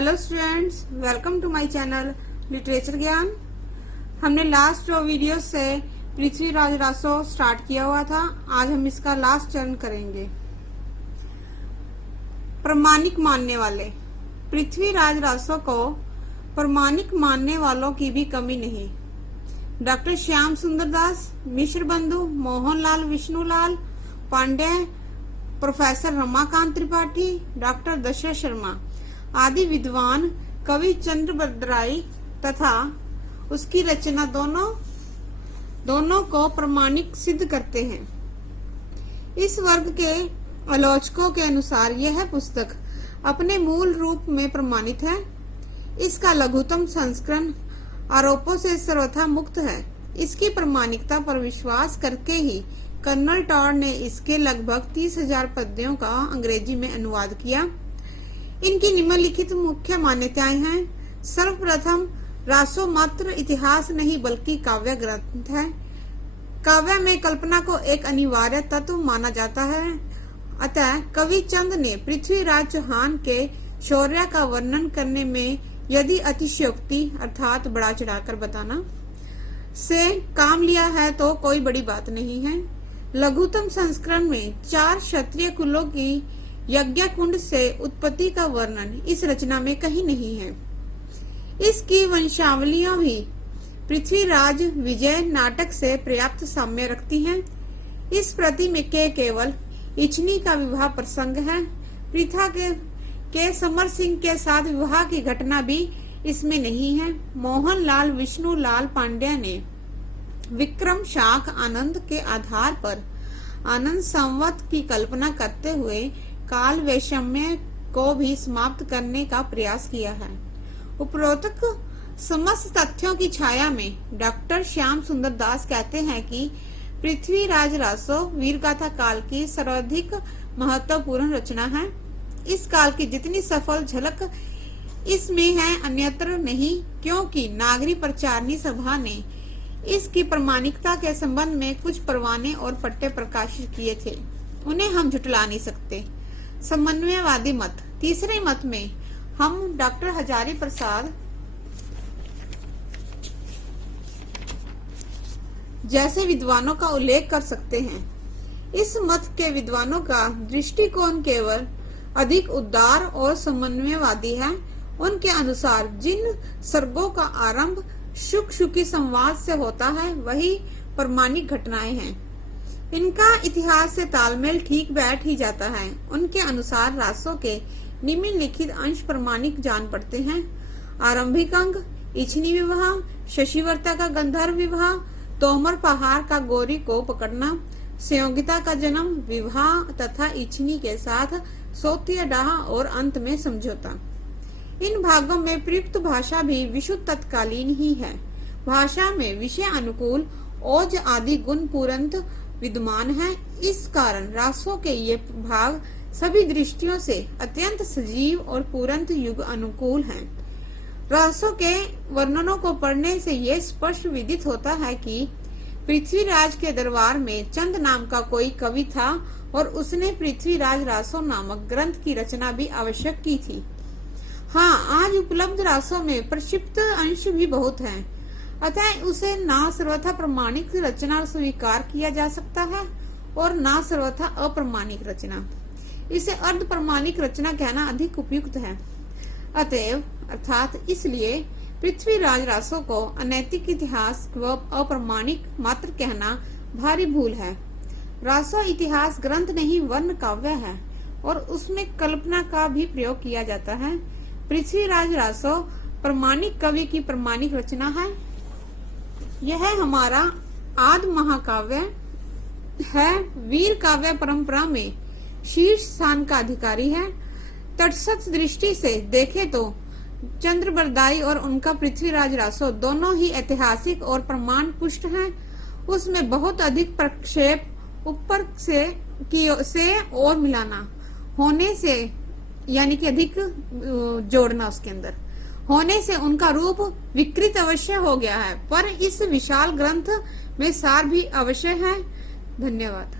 Hello students, welcome to my channel literature Gyan. हमने last video से Prithviraj Raso start किया हुआ था। आज हम इसका लास्ट चरण करेंगे। प्रमाणिक मानने वाले। पृथ्वीराज रासो को प्रमाणिक मानने वालों की भी कमी नहीं। डॉक्टर श्याम सुंदर दास, मिश्र बंधु, मोहनलाल विष्णुलाल पांडे, प्रोफेसर रमाकांत त्रिपाठी, डॉक्टर दशरथ शर्मा आदि विद्वान कवि चंद्र बरदराई तथा उसकी रचना दोनों को प्रमाणिक सिद्ध करते हैं। इस वर्ग के आलोचकों के अनुसार यह पुस्तक अपने मूल रूप में प्रमाणित है। इसका लघुतम संस्करण आरोपों से सर्वथा मुक्त है। इसकी प्रमाणिकता पर विश्वास करके ही कर्नल टॉड ने इसके लगभग 30,000 पद्यों का अंग्रेजी में अनुवाद किया। इनकी निम्नलिखित मुख्य मान्यताएं हैं। सर्वप्रथम, रासो मात्र इतिहास नहीं बल्कि काव्य ग्रंथ है। काव्य में कल्पना को एक अनिवार्य तत्व माना जाता है। अतः कवि चंद ने पृथ्वीराज चौहान के शौर्य का वर्णन करने में यदि अतिशयोक्ति अर्थात बढ़ा चढ़ाकर बताना से काम लिया है तो कोई बड़ी बात नहीं है। लघुतम संस्करण में 4 क्षत्रिय कुलों की यज्ञ कुंड से उत्पत्ति का वर्णन इस रचना में कहीं नहीं है। इसकी वंशावलियां भी पृथ्वीराज विजय नाटक से पर्याप्त साम्य रखती हैं। इस प्रति में केवल इच्छनी का विवाह प्रसंग है। पृथा के समर सिंह के साथ विवाह की घटना भी इसमें नहीं है। मोहनलाल विष्णुलाल पांड्या ने विक्रम शाक आनंद के आधार पर आनंद संवत की कल्पना करते हुए काल वैषम्य को भी समाप्त करने का प्रयास किया है। उपरोक्त समस्त तथ्यों की छाया में डॉक्टर श्याम सुंदर दास कहते हैं कि पृथ्वीराज रासो वीरगाथा काल की सर्वाधिक महत्वपूर्ण रचना है। इस काल की जितनी सफल झलक इसमें है अन्यत्र नहीं, क्योंकि नागरी प्रचारणी सभा ने इसकी प्रमाणिकता के संबंध में कुछ परवाने और पट्टे प्रकाशित किए थे। उन्हें हम झुटला नहीं सकते। समन्वयवादी मत। तीसरे मत में हम डॉक्टर हजारी प्रसाद जैसे विद्वानों का उल्लेख कर सकते हैं। इस मत के विद्वानों का दृष्टिकोण केवल अधिक उदार और समन्वयवादी है। उनके अनुसार जिन सर्गों का आरंभ शुक शुकी संवाद से होता है वही प्रमाणिक घटनाएं हैं। इनका इतिहास से तालमेल ठीक बैठ ही जाता है। उनके अनुसार रासो के निम्नलिखित अंश प्रमाणिक जान पड़ते हैं। आरंभिक अंग, इच्छनी विवाह, शशिवर्ता का गंधर्व विवाह, तोमर पहाड़ का गौरी को पकड़ना, संयोगिता का जन्म, विवाह तथा इच्छनी के साथ सोतिया डाह और अंत में समझौता। इन भागों में प्रयुक्त भाषा भी विशुद्ध तत्कालीन ही है। भाषा में विषय अनुकूल ओज आदि गुण पूरंत विद्यमान है। इस कारण रासो के ये भाग सभी दृष्टियों से अत्यंत सजीव और पूरंत युग अनुकूल हैं। रासो के वर्णनों को पढ़ने से यह स्पष्ट विदित होता है कि पृथ्वीराज के दरबार में चंद नाम का कोई कवि था और उसने पृथ्वीराज रासो नामक ग्रंथ की रचना भी आवश्यक की थी। हाँ, आज उपलब्ध रासों में प्रक्षिप्त अंश भी बहुत हैं। अतः उसे ना सर्वथा प्रमाणिक रचना स्वीकार किया जा सकता है और ना सर्वथा अप्रमाणिक रचना। इसे अर्ध प्रमाणिक रचना कहना अधिक उपयुक्त है। अतएव अर्थात इसलिए पृथ्वीराज रासो को अनैतिक इतिहास व अप्रमाणिक मात्र कहना भारी भूल है। रासो इतिहास ग्रंथ नहीं वर्ण काव्य है और उसमें कल्पना का भी प्रयोग किया जाता है। पृथ्वीराज रासो प्रमाणिक कवि की प्रमाणिक रचना है। यह हमारा आदि महाकाव्य है। वीर काव्य परंपरा में शीर्ष स्थान का अधिकारी है। तटस्थ दृष्टि से देखे तो चंद्र बरदाई और उनका पृथ्वीराज रासो दोनों ही ऐतिहासिक और प्रमाण पुष्ट हैं। उसमें बहुत अधिक प्रक्षेप ऊपर से और मिलाना होने से यानी कि अधिक जोड़ना उसके अंदर होने से उनका रूप विकृत अवश्य हो गया है, पर इस विशाल ग्रंथ में सार भी अवश्य है। धन्यवाद।